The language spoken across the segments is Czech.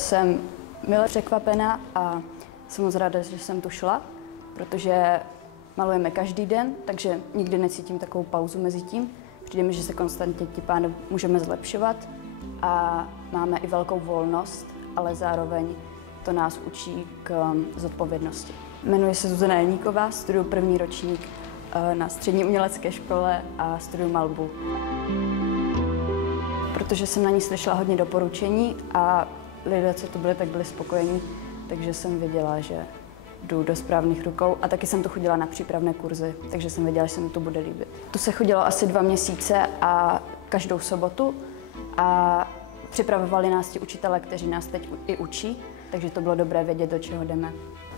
Jsem mile překvapená a jsem moc ráda, že jsem tu šla, protože malujeme každý den, takže nikdy necítím takovou pauzu mezi tím. Přijde mi, že se konstantně tím pádem můžeme zlepšovat a máme i velkou volnost, ale zároveň to nás učí k zodpovědnosti. Jmenuji se Zuzana Jeníková, studuju první ročník na střední umělecké škole a studuju malbu. Protože jsem na ní slyšela hodně doporučení a lidé, co tu byli, tak byli spokojení, takže jsem věděla, že jdu do správných rukou a taky jsem tu chodila na přípravné kurzy, takže jsem věděla, že se mi to bude líbit. Tu se chodilo asi 2 měsíce a každou sobotu a připravovali nás ti učitelé, kteří nás teď i učí, takže to bylo dobré vědět, do čeho jdeme.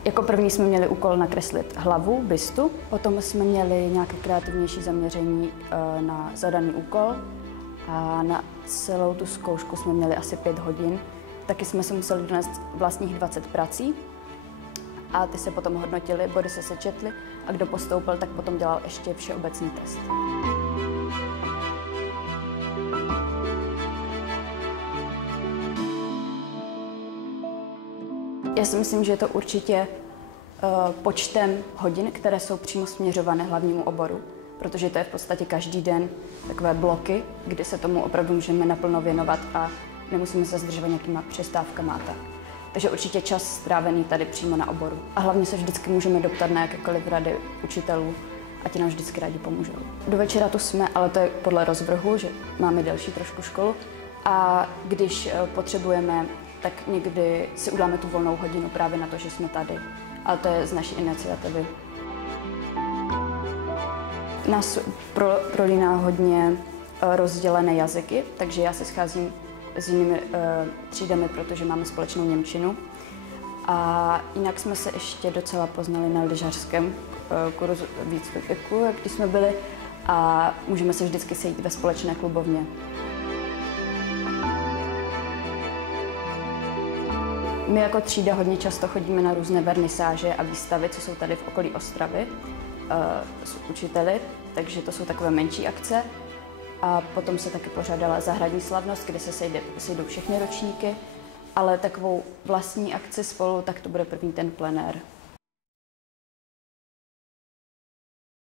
Jako první jsme měli úkol nakreslit hlavu, bystu, potom jsme měli nějaké kreativnější zaměření na zadaný úkol a na celou tu zkoušku jsme měli asi 5 hodin. Taky jsme se museli donést vlastních 20 prací a ty se potom hodnotily, body se sečetly a kdo postoupil, tak potom dělal ještě všeobecný test. Já si myslím, že je to určitě počtem hodin, které jsou přímo směřované hlavnímu oboru, protože to je v podstatě každý den takové bloky, kdy se tomu opravdu můžeme naplno věnovat a nemusíme se zdržovat nějakýma přestávkama a tak. Takže určitě čas strávený tady přímo na oboru. A hlavně se vždycky můžeme doptat na jakékoliv rady učitelů a ti nám vždycky rádi pomůžou. Do večera tu jsme, ale to je podle rozvrhu, že máme delší trošku školu. A když potřebujeme, tak někdy si uděláme tu volnou hodinu právě na to, že jsme tady. Ale to je z naší iniciativy. Nás prolíná hodně rozdělené jazyky, takže já se scházím s jinými třídami, protože máme společnou němčinu. A jinak jsme se ještě docela poznali na lyžařském kurzu výcviku, když jsme byli, a můžeme se vždycky sejít ve společné klubovně. My jako třída hodně často chodíme na různé vernisáže a výstavy, co jsou tady v okolí Ostravy s učiteli, takže to jsou takové menší akce. A potom se taky pořádala zahradní slavnost, kde se sejdou všechny ročníky, ale takovou vlastní akci spolu, tak to bude první ten plenér.